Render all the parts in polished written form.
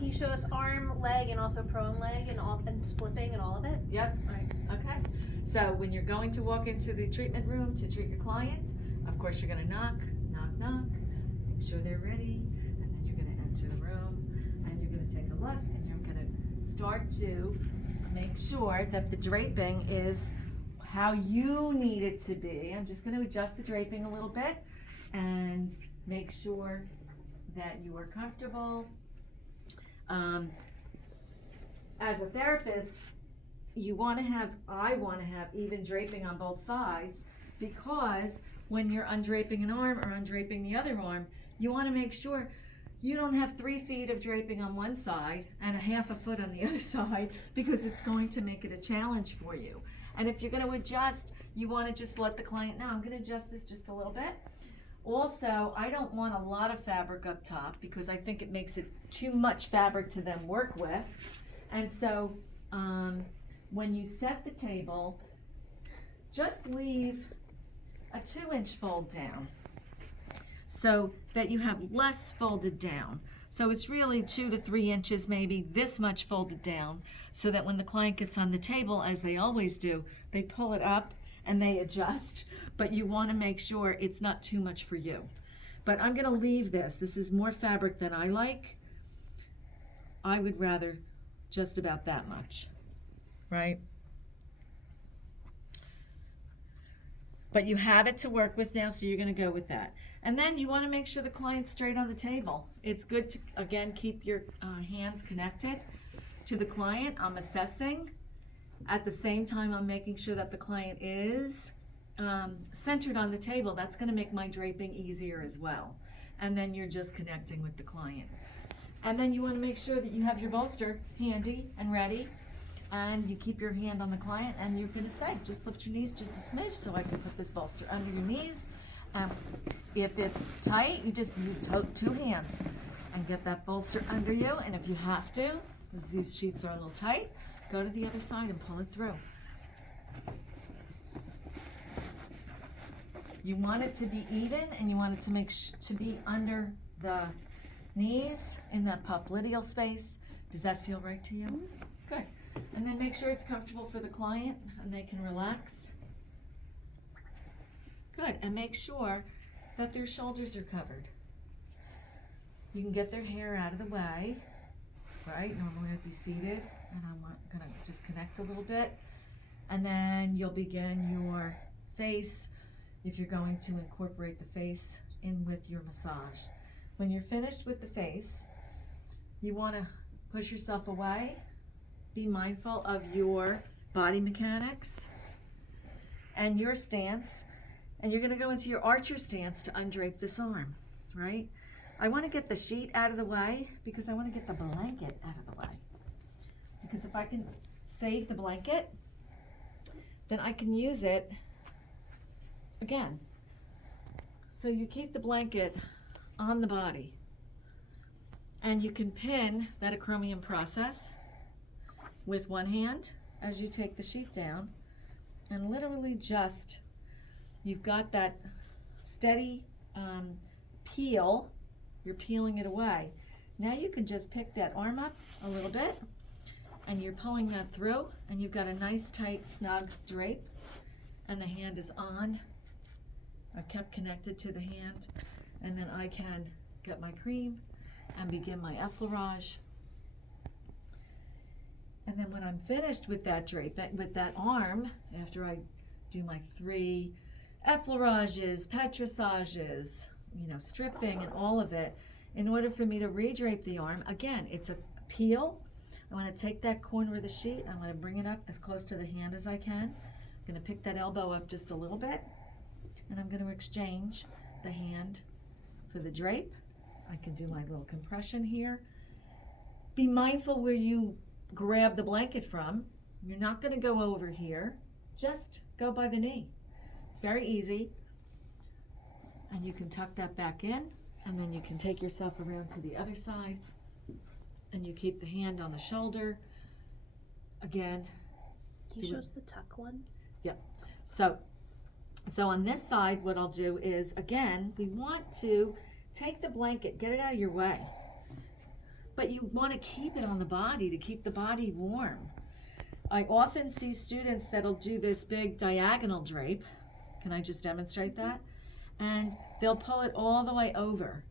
can you show us arm, leg, and also prone leg and all and flipping and all of it? Yep. Okay. So when you're going to walk into the treatment room to treat your client, of course you're going to knock, knock, knock, make sure they're ready, and then you're going to enter the room and you're going to take a look and you're going to start to make sure that the draping is how you need it to be. I'm just going to adjust the draping a little bit and make sure that you are comfortable. As a therapist, I want to have even draping on both sides, because when you're undraping an arm or undraping the other arm, you want to make sure you don't have 3 feet of draping on one side and a half a foot on the other side, because it's going to make it a challenge for you. And if you're going to adjust, you want to just let the client know, I'm going to adjust this just a little bit. Also, I don't want a lot of fabric up top because I think it makes it too much fabric to then work with. And so when you set the table, just leave a 2-inch fold down so that you have less folded down. So it's really 2 to 3 inches, maybe this much folded down, so that when the client gets on the table, as they always do, they pull it up and they adjust, but you want to make sure it's not too much for you. But I'm going to leave this. This is more fabric than I like. I would rather just about that much, right? But you have it to work with now, so you're going to go with that. And then you want to make sure the client's straight on the table. It's good to, again, keep your hands connected to the client. I'm assessing. At the same time, I'm making sure that the client is centered on the table. That's going to make my draping easier as well. And then you're just connecting with the client. And then you want to make sure that you have your bolster handy and ready. And you keep your hand on the client, and you're going to say, just lift your knees just a smidge so I can put this bolster under your knees. If it's tight, you just use 2 hands and get that bolster under you. And if you have to, because these sheets are a little tight, go to the other side and pull it through. You want it to be even, and you want it to be under the knees in that popliteal space. Does that feel right to you? Mm-hmm. Good. And then make sure it's comfortable for the client and they can relax. Good. And make sure that their shoulders are covered. You can get their hair out of the way, right? Normally I'd be seated, and I'm going to just connect a little bit. And then you'll begin your face, if you're going to incorporate the face in with your massage. When you're finished with the face, you want to push yourself away. Be mindful of your body mechanics and your stance. And you're going to go into your archer stance to undrape this arm, right? I want to get the sheet out of the way because I want to get the blanket out of the way. Because if I can save the blanket, then I can use it again. So you keep the blanket on the body, and you can pin that acromion process with one hand as you take the sheet down, and literally just, you've got that steady peel, you're peeling it away. Now you can just pick that arm up a little bit, and you're pulling that through, and you've got a nice tight snug drape, and the hand is on. I've kept connected to the hand, and then I can get my cream and begin my effleurage. And then when I'm finished with that drape, with that arm, after I do my 3 effleurages, petrassages, stripping and all of it, in order for me to redrape the arm, again, it's a peel. I want to take that corner of the sheet, I'm going to bring it up as close to the hand as I can. I'm going to pick that elbow up just a little bit, and I'm going to exchange the hand for the drape. I can do my little compression here. Be mindful where you grab the blanket from. You're not going to go over here. Just go by the knee. It's very easy. And you can tuck that back in, and then you can take yourself around to the other side, and you keep the hand on the shoulder. Again. Can you show us the tuck one? Yep. So on this side, what I'll do is, again, we want to take the blanket, get it out of your way. but you want to keep it on the body to keep the body warm. I often see students that'll do this big diagonal drape. Can I just demonstrate that? And they'll pull it all the way over.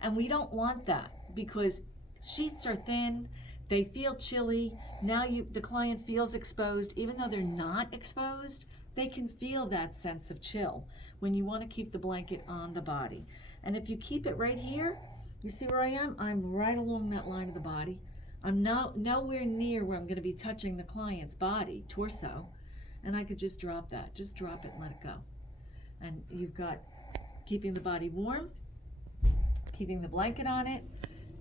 And we don't want that because sheets are thin, they feel chilly. Now the client feels exposed. Even though they're not exposed, they can feel that sense of chill when you want to keep the blanket on the body. And if you keep it right here, you see where I am? I'm right along that line of the body. I'm nowhere near where I'm going to be touching the client's body, torso, and I could just drop that. Just drop it and let it go. And you've got keeping the body warm, keeping the blanket on it,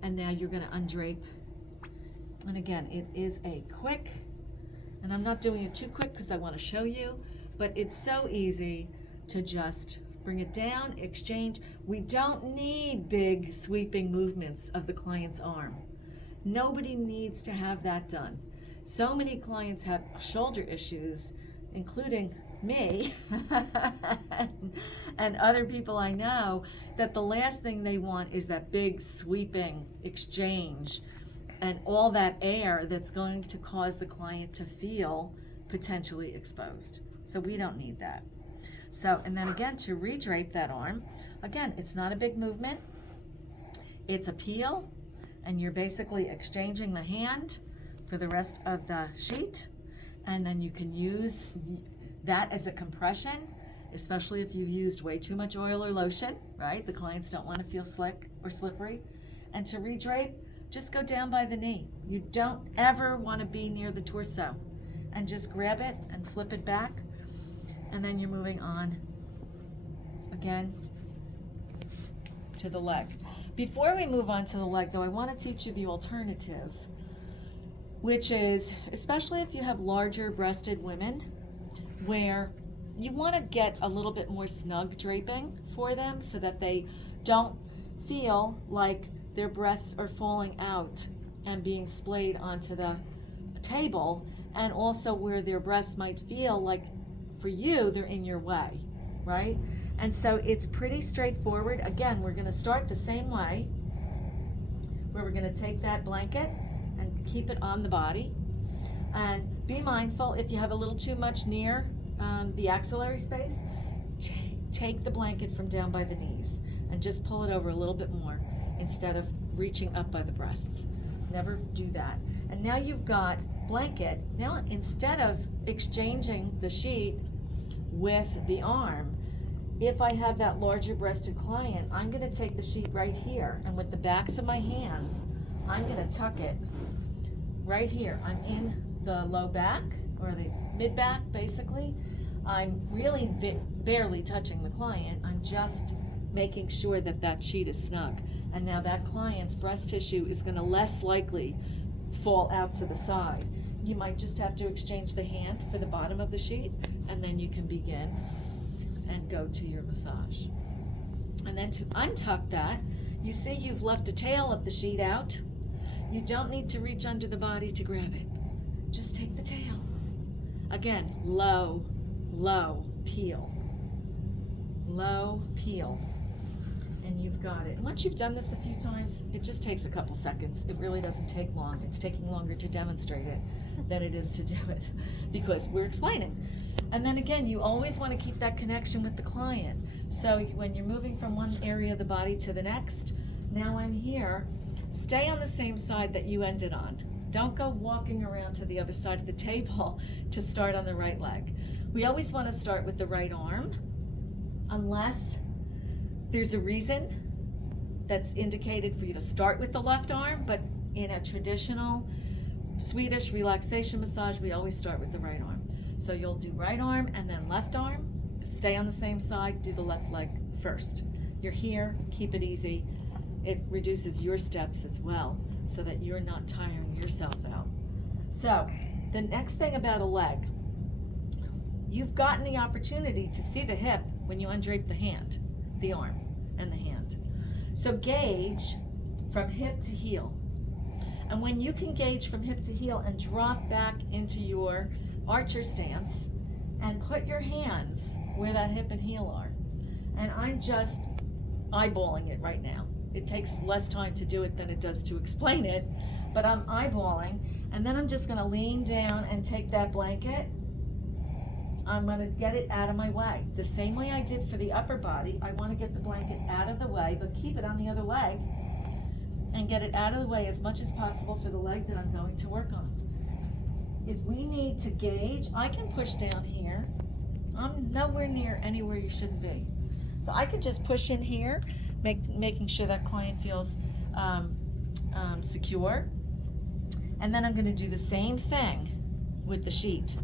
and now you're going to undrape. And again, it is a quick, and I'm not doing it too quick because I want to show you, but it's so easy to just bring it down, exchange. We don't need big sweeping movements of the client's arm. Nobody needs to have that done. So many clients have shoulder issues, including me and other people I know, that the last thing they want is that big sweeping exchange and all that air that's going to cause the client to feel potentially exposed. So we don't need that. So, and then again, to redrape that arm, again, it's not a big movement. It's a peel, and you're basically exchanging the hand for the rest of the sheet, and then you can use that as a compression, especially if you've used way too much oil or lotion, right? The clients don't want to feel slick or slippery. And to redrape, just go down by the knee. You don't ever want to be near the torso. And just grab it and flip it back, and then you're moving on again to the leg. Before we move on to the leg, though, I want to teach you the alternative, which is, especially if you have larger breasted women, where you want to get a little bit more snug draping for them so that they don't feel like their breasts are falling out and being splayed onto the table, and also where their breasts might feel like, for you, they're in your way, right? And so it's pretty straightforward. Again, we're going to start the same way, where we're going to take that blanket and keep it on the body. And be mindful, if you have a little too much near the axillary space, take the blanket from down by the knees and just pull it over a little bit more instead of reaching up by the breasts. Never do that. And now you've got blanket. Now, instead of exchanging the sheet with the arm, if I have that larger breasted client, I'm going to take the sheet right here, and with the backs of my hands, I'm going to tuck it right here. I'm in the low back, or the mid back, basically. I'm really barely touching the client. I'm just making sure that that sheet is snug. And now that client's breast tissue is going to less likely fall out to the side. You might just have to exchange the hand for the bottom of the sheet, and then you can begin and go to your massage. And then to untuck that, you see you've left a tail of the sheet out. You don't need to reach under the body to grab it. Just take the tail. Again, low, low peel. Low peel. And you've got it. Once you've done this a few times, it just takes a couple seconds. It really doesn't take long. It's taking longer to demonstrate it than it is to do it, because we're explaining. And then again, you always want to keep that connection with the client. So when you're moving from one area of the body to the next, now I'm here, stay on the same side that you ended on. Don't go walking around to the other side of the table to start on the right leg. We always want to start with the right arm, unless there's a reason that's indicated for you to start with the left arm, but in a traditional Swedish relaxation massage, we always start with the right arm. So you'll do right arm and then left arm, stay on the same side, do the left leg first. You're here, keep it easy. It reduces your steps as well, so that you're not tiring yourself out. So the next thing about a leg, you've gotten the opportunity to see the hip when you undrape the hand, the arm and the hand. So gauge from hip to heel. And when you can gauge from hip to heel and drop back into your archer stance and put your hands where that hip and heel are. And I'm just eyeballing it right now. It takes less time to do it than it does to explain it, but I'm eyeballing, and then I'm just gonna lean down and take that blanket. I'm gonna get it out of my way. The same way I did for the upper body, I wanna get the blanket out of the way, but keep it on the other leg, and get it out of the way as much as possible for the leg that I'm going to work on. If we need to gauge, I can push down here. I'm nowhere near anywhere you shouldn't be. So I can just push in here, making sure that client feels secure. And then I'm gonna do the same thing with the sheet.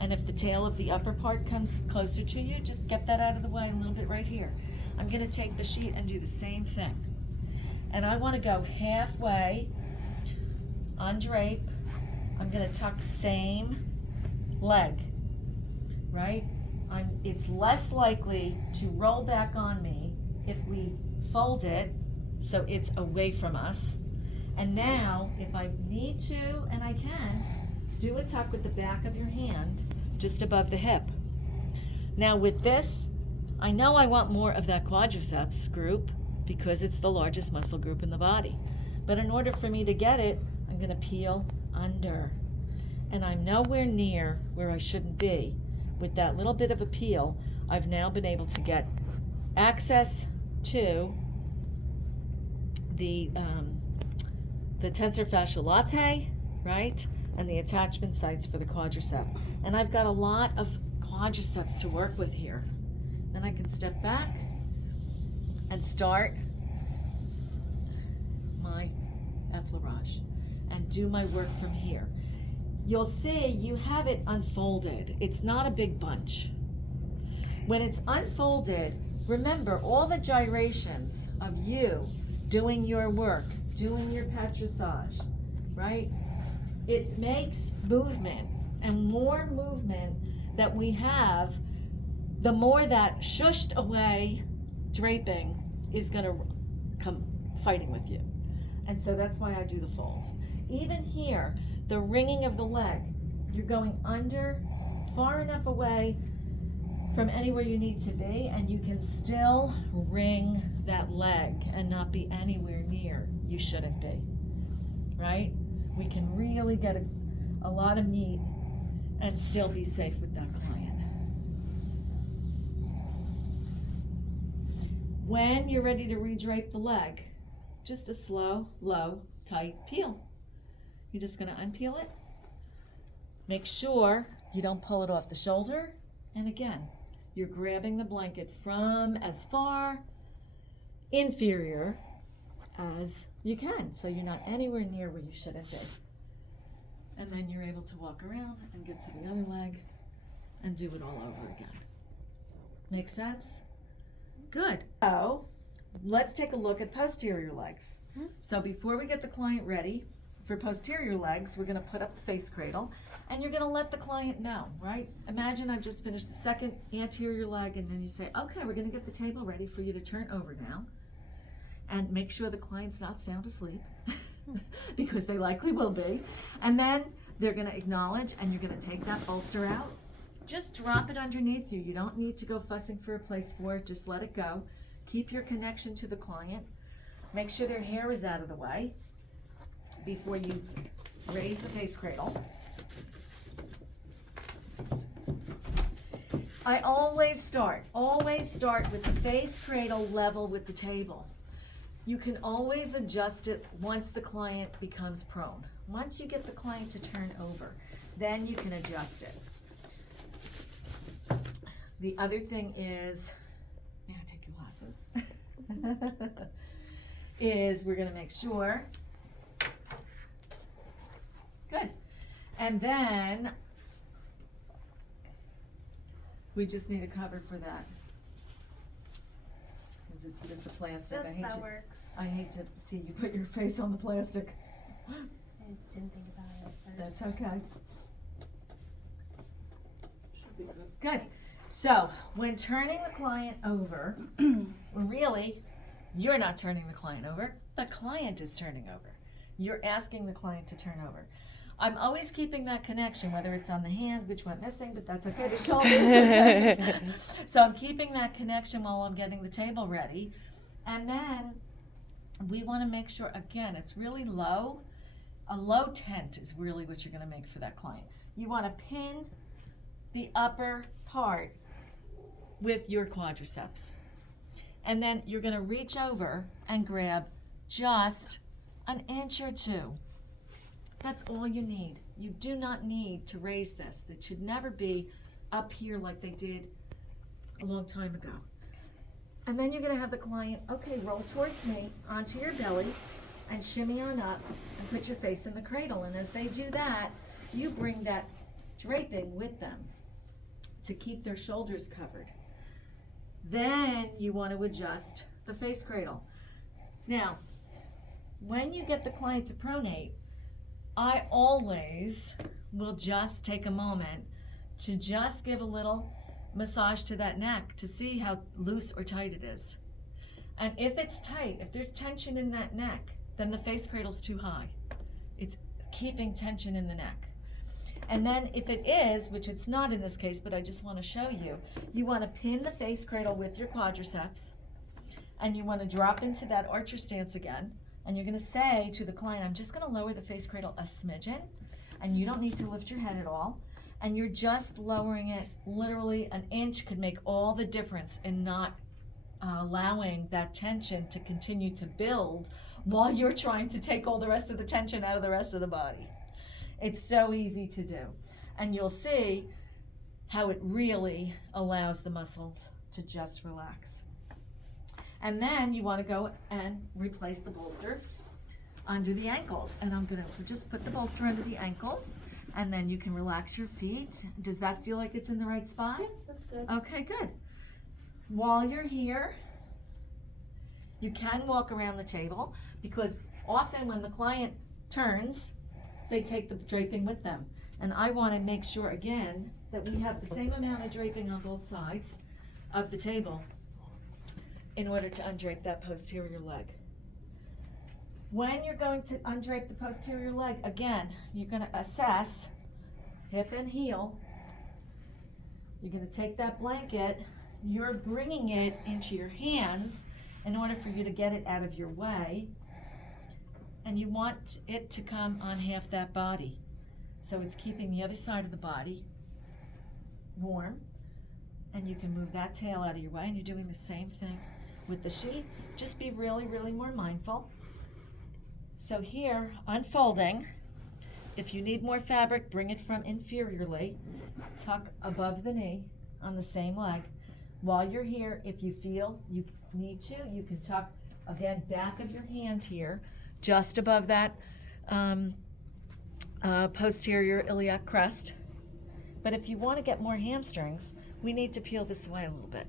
And if the tail of the upper part comes closer to you, just get that out of the way a little bit right here. I'm gonna take the sheet and do the same thing. And I wanna go halfway on drape. I'm gonna tuck same leg, right? It's less likely to roll back on me if we fold it so it's away from us. And now, if I need to, and I can, do a tuck with the back of your hand just above the hip. Now with this, I know I want more of that quadriceps group because it's the largest muscle group in the body. But in order for me to get it, I'm gonna peel under. And I'm nowhere near where I shouldn't be. With that little bit of a peel, I've now been able to get access to the tensor fasciae latae, right? And the attachment sites for the quadricep. And I've got a lot of quadriceps to work with here. Then I can step back and start my effleurage and do my work from here. You'll see you have it unfolded. It's not a big bunch. When it's unfolded, remember all the gyrations of you doing your work, doing your patrissage, right? It makes movement, and more movement that we have, the more that shushed away draping is gonna come fighting with you. And so that's why I do the fold. Even here, the wringing of the leg, you're going under, far enough away from anywhere you need to be, and you can still wring that leg and not be anywhere near you shouldn't be, right? We can really get a lot of meat and still be safe with that client. When you're ready to redrape the leg, just a slow, low, tight peel. You're just gonna unpeel it. Make sure you don't pull it off the shoulder. And again, you're grabbing the blanket from as far inferior as you can, so you're not anywhere near where you shouldn't be. And then you're able to walk around and get to the other leg and do it all over again. Make sense? Good. So let's take a look at posterior legs. So before we get the client ready for posterior legs, we're gonna put up the face cradle, and you're gonna let the client know, right? Imagine I've just finished the second anterior leg, and then you say, okay, we're gonna get the table ready for you to turn over now. And make sure the client's not sound asleep, because they likely will be. And then they're gonna acknowledge, and you're gonna take that bolster out. Just drop it underneath you. You don't need to go fussing for a place for it, just let it go. Keep your connection to the client. Make sure their hair is out of the way before you raise the face cradle. I always start with the face cradle level with the table. You can always adjust it once the client becomes prone. Once you get the client to turn over, then you can adjust it. The other thing is, may I take your glasses? Is we're gonna make sure, good. And then we just need a cover for that. Because it's just a plastic. That works. I hate to see you put your face on the plastic. I didn't think about it at first. That's okay. Should be good. Good. So when turning the client over, really, you're not turning the client over. The client is turning over. You're asking the client to turn over. I'm always keeping that connection, whether it's on the hand, which went missing, but that's okay, the shoulder, it's okay. So I'm keeping that connection while I'm getting the table ready. And then we want to make sure, again, it's really low. A low tent is really what you're going to make for that client. You want to pin the upper part with your quadriceps. And then you're going to reach over and grab just an inch or two. That's all you need. You do not need to raise this. It should never be up here like they did a long time ago. And then you're going to have the client, okay, roll towards me onto your belly and shimmy on up and put your face in the cradle. And as they do that, you bring that draping with them to keep their shoulders covered. Then you want to adjust the face cradle. Now, when you get the client to pronate, I always will just take a moment to just give a little massage to that neck to see how loose or tight it is. And if it's tight, if there's tension in that neck, then the face cradle's too high. It's keeping tension in the neck. And then if it is, which it's not in this case, but I just want to show you, you want to pin the face cradle with your quadriceps, and you want to drop into that archer stance again, and you're going to say to the client, I'm just going to lower the face cradle a smidgen, and you don't need to lift your head at all, and you're just lowering it literally an inch could make all the difference in not allowing that tension to continue to build while you're trying to take all the rest of the tension out of the rest of the body. It's so easy to do. And you'll see how it really allows the muscles to just relax. And then you want to go and replace the bolster under the ankles. And I'm going to just put the bolster under the ankles, and then you can relax your feet. Does that feel like it's in the right spot? Yeah, that's good. Okay, good. While you're here, you can walk around the table, because often when the client turns, they take the draping with them. And I want to make sure, again, that we have the same amount of draping on both sides of the table in order to undrape that posterior leg. When you're going to undrape the posterior leg, again, you're going to assess hip and heel. You're going to take that blanket, you're bringing it into your hands in order for you to get it out of your way. And you want it to come on half that body. So it's keeping the other side of the body warm. And you can move that tail out of your way, and you're doing the same thing with the sheath. Just be really, really more mindful. So here, unfolding, if you need more fabric, bring it from inferiorly. Tuck above the knee on the same leg. While you're here, if you feel you need to, you can tuck, again, back of your hand here, just above that posterior iliac crest. But if you want to get more hamstrings, we need to peel this away a little bit.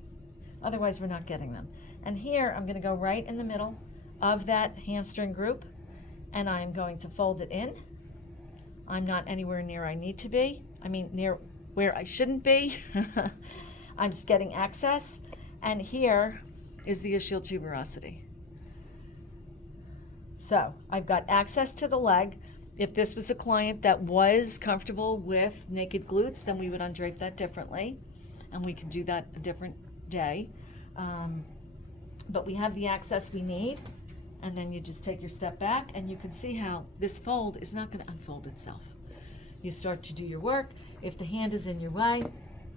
Otherwise, we're not getting them. And here, I'm going to go right in the middle of that hamstring group, and I'm going to fold it in. I'm not anywhere near I need to be. I mean, near where I shouldn't be. I'm just getting access. And here is the ischial tuberosity. So I've got access to the leg. If this was a client that was comfortable with naked glutes, then we would undrape that differently, and we can do that a different day. But we have the access we need, and then you just take your step back, and you can see how this fold is not going to unfold itself. You start to do your work. If the hand is in your way,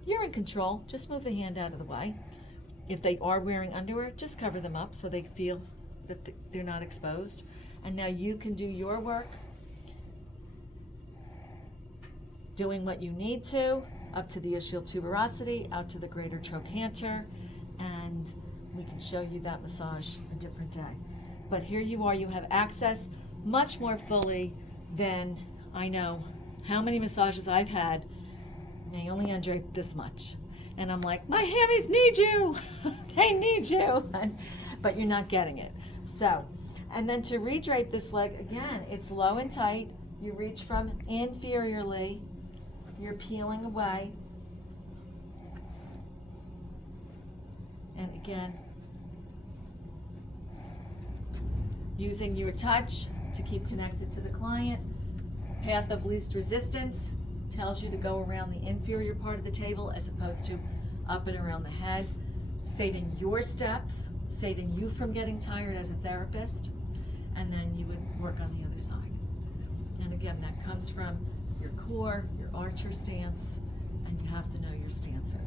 you're in control. Just move the hand out of the way. If they are wearing underwear, just cover them up so they feel that they're not exposed. And now you can do your work, doing what you need to, up to the ischial tuberosity, out to the greater trochanter, and we can show you that massage a different day. But here you are, you have access much more fully than I know how many massages I've had. They only undrape this much. And I'm like, my hammies need you. They need you. But you're not getting it. So, and then to redrape this leg, again, it's low and tight. You reach from inferiorly. You're peeling away. And again, using your touch to keep connected to the client. Path of least resistance tells you to go around the inferior part of the table as opposed to up and around the head, saving your steps, saving you from getting tired as a therapist. and then you would work on the other side. And again, that comes from your core, your archer stance, and you have to know your stances.